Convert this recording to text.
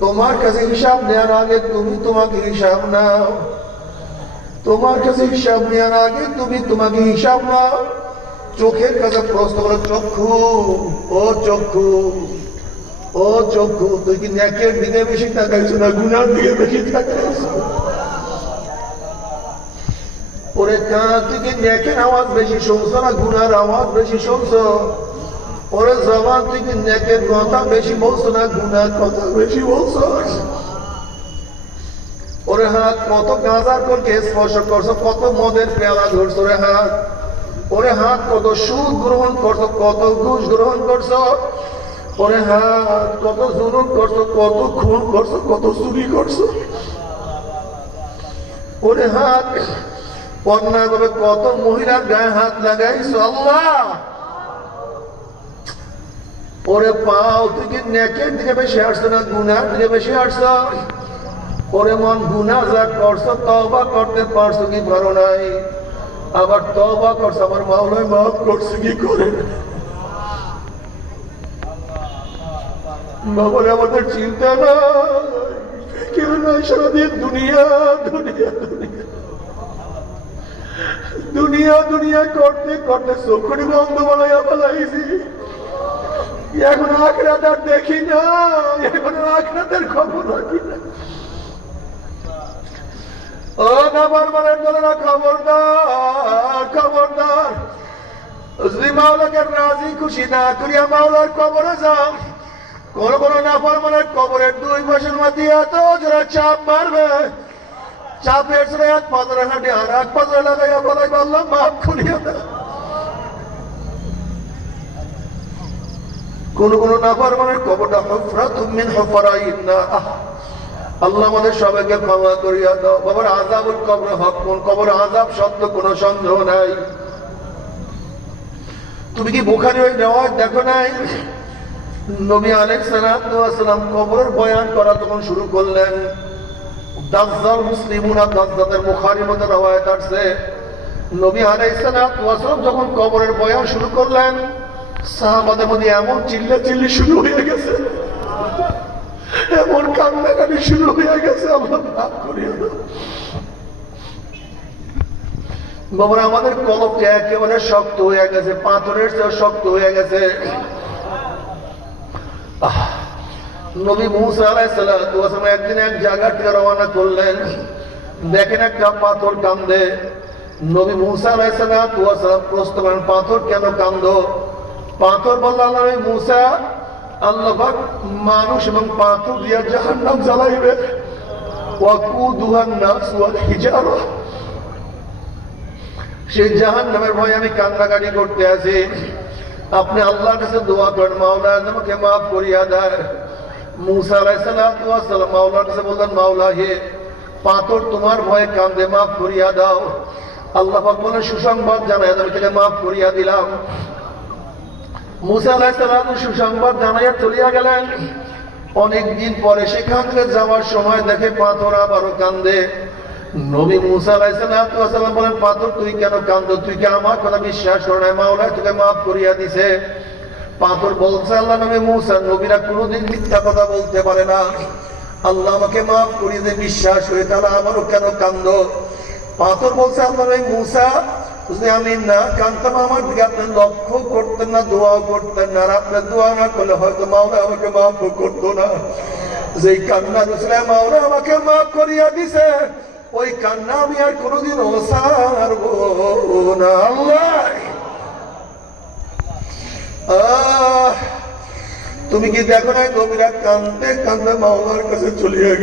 তোমার কাছে হিসাব নেওয়ার আগে তুমি তোমাকে হিসাব নাও। তোমার কাছে হিসাব নেওয়ার আগে তুমি তোমাকে হিসাব নাও। চোখের কাছে প্রশ্ন করো, চক্ষু, ও চক্ষু ও চক্ষু, তুই কি ন্যাকের দিকে বেশি তাকাইছো না গুনার দিকে বেশি তাকাইছো? ওরে কান থেকে নেকের আওয়াজ বেশি শুনছো না? গুনার আওয়াজ বেশি শুনছো? ওরে জবান থেকে নেকের কথা বেশি বলছো না? গুনার কথা বেশি বলছো? ওরে হাত কত গাঁজার করকে স্পর্শ করছ? কত মদের পেয়ালা ধরছো রে হাত? ওরে হাত কত সুদ গ্রহণ করছ? কত ঘুষ গ্রহণ করছ? ওরে হাত কত জুলুম করছ? কত খুন করছ? কত চুরি করছ? ওরে হাত অন্যায় ভাবে কত মহিলার গায়ে হাত লাগাইছো, আল্লাহ! ওরে পাও, তুই কি নেকের দিকে বেশি হাঁটছো না গুনার দিকে বেশি হাঁটছো? ওরে মন গুনা যা করছ তবা করতে পারছ কি পারো নাই? আবার তবা করছ, আমার মাওলায় মাফ করছে, কি করে? বাবার, আমাদের চিন্তা না কেউ নাই সারাদিন, দুনিয়া দুনিয়া দুনিয়া। দুনিয়া দুনিয়া করতে করতে চোখনি বন্ধ বানাইয়া ফেলাইছি। এখন আখরাত দেখি না, এখন আখরাতের খবর রাখি না। খুশি না নাফার দুই মধ্যে এত যারা চাপ মারবে। লাগাইয়া কোন কোন হফরা তুমি সবাইকে ক্ষমা করিয়া দাও বাবার আজাবুল কবর হক কোন কবর আজাব শব্দ কোনো সন্দেহ নাই। তুমি কি বুখারি ওই নেওয়ার দেখো নাই? নবী আলেক কবরের বয়ান করা তখন শুরু করলেন। দাজ্জাল মুসলিমুনা দাজ্জালের বুখারীর মধ্যে রওয়ায়াত আছে নবী আলাইহিস সালাম যখন কবরের বয়ান শুরু করলেন সাহাবাদের মধ্যে এমন চিল্লা চিল্লি শুরু হয়ে গেছে। এমন কান্নাকাটি শুরু হয়ে গেছে আল্লাহ মাফ করিয়ে আমাদের কলবটা একেবারে শক্ত হয়ে গেছে পাথরের চেয়ে শক্ত হয়ে গেছে। আহ, নবী মুসা আলাইসাল্লাম একদিন এক জায়গা থেকে রওনা করলেন। দেখেন একটা পাথর কান্দে। নবী মুসা আলাইসাল্লাম প্রশ্ন করেন, পাথর কেন কান্দ? পাথর বলল, আল্লাহ মুসা, আল্লাহ মানুষ এবং পাথর দিয়া জাহান নাম জ্বালাইবে সেই জাহান নামের ভয় আমি কান্নাকাটি করতে আছি। আপনি আল্লাহর কাছে দোয়া করেন মাওলা আমাকে মাফ করিয়া দেয় মুসা আলাইসালাম মাওলার কাছে বললেন, মাওলা হে, পাথর তোমার ভয়ে কান্দে মাফ করিয়া দাও। আল্লাহ বলেন, সুসংবাদ জানাই আমি থেকে মাফ করিয়া দিলাম। মুসা সুসংবাদ জানাইয়া চলিয়া গেলেন। অনেকদিন পরে সেখান থেকে যাওয়ার সময় দেখে পাথর আবারও কান্দে নবী মুসা আলাইসালাম বলেন, পাথর, তুই কেন কান্দ তুই কি আমার কথা বিশ্বাস করে নাই? মাওলা তোকে মাফ করিয়া দিছে। পাথর বলছে আল্লাহ নবী মুসা, নবীরা কোনোদিন মিথ্যা কথা বলতে পারে না। আল্লাহ আমাকে মাফ করিয়ে দে বিশ্বাস হয়ে তাহলে আমারও কেন কান্দ? পাথর বলছে আল্লাহ নবী মুসা আমি না কানতাম আমার দিকে আপনি লক্ষ্য করতেন না, দোয়াও করতেন না, আর দোয়া না করলে হয়তো মাওলা আমাকে মাফ করতো না। যেই কান্না রুসলে মাওলা আমাকে মাফ করিয়া দিছে, ওই কান্না আমি আর কোনোদিন ওসারব না। আল্লাহ আহ, তুমি কি দেখো না নবীরা কান্দে মা মাওলার কাছে চলিয়ে